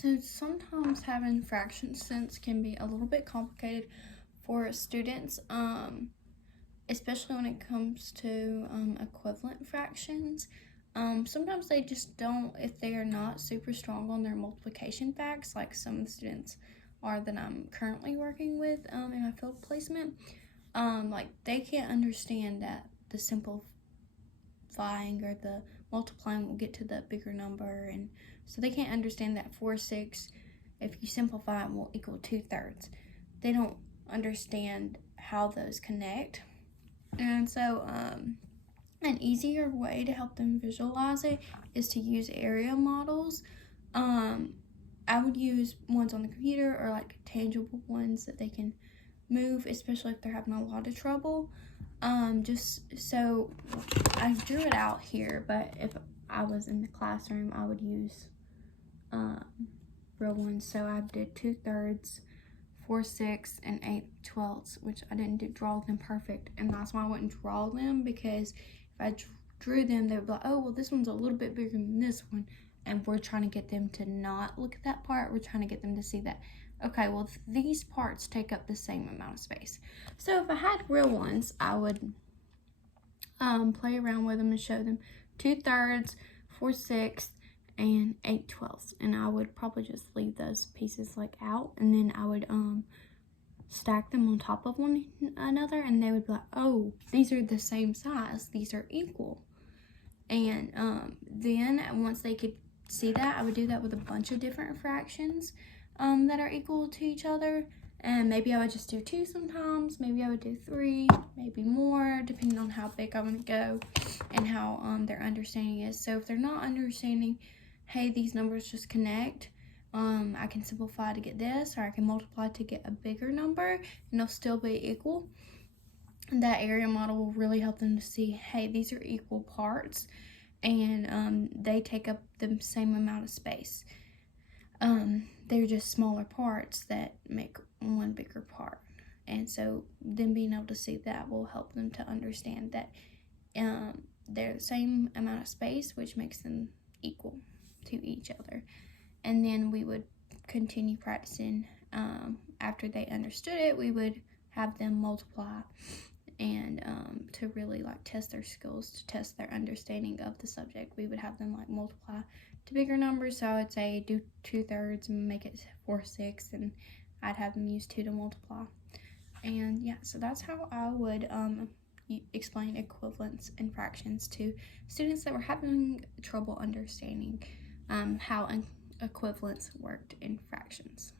So sometimes having fraction sense can be a little bit complicated for students, especially when it comes to equivalent fractions. Sometimes they just don't, if they are not super strong on their multiplication facts, like some of the students are that I'm currently working with in my field placement. Like they can't understand that the simplifying or the multiplying will get to the bigger number, and so they can't understand that 4 6, if you simplify it, will equal 2/3. They don't understand how those connect, and so an easier way to help them visualize it is to use area models. I would use ones on the computer or like tangible ones that they can move, especially if they're having a lot of trouble. Just so I drew it out here, but if I was in the classroom, I would use real ones. So I did 2/3, 4 6, and 8/12, which I didn't draw them perfect, and that's why I wouldn't draw them, because if I drew them, they would be like, oh, well, this one's a little bit bigger than this one, and we're trying to get them to not look at that part. We're trying to get them to see that, okay, well, these parts take up the same amount of space. So if I had real ones, I would play around with them and show them 2/3, 4 6, and 8/12, and I would probably just leave those pieces like out, and then I would stack them on top of one another, and they would be like, oh, these are the same size, these are equal. And then once they could see that, I would do that with a bunch of different fractions that are equal to each other. And maybe I would just do 2 sometimes, maybe I would do 3, maybe more, depending on how big I want to go and how their understanding is. So if they're not understanding, hey, these numbers just connect, I can simplify to get this, or I can multiply to get a bigger number, and they'll still be equal. And that area model will really help them to see, hey, these are equal parts, and they take up the same amount of space. They're just smaller parts that make one bigger part. And so them being able to see that will help them to understand that they're the same amount of space, which makes them equal to each other. And then we would continue practicing. After they understood it, we would have them multiply, and to really like test their skills, to test their understanding of the subject, we would have them like multiply to bigger numbers. So I would say do 2/3 and make it 4 6, and I'd have them use 2 to multiply. And yeah, so that's how I would explain equivalence and fractions to students that were having trouble understanding how equivalence worked in fractions.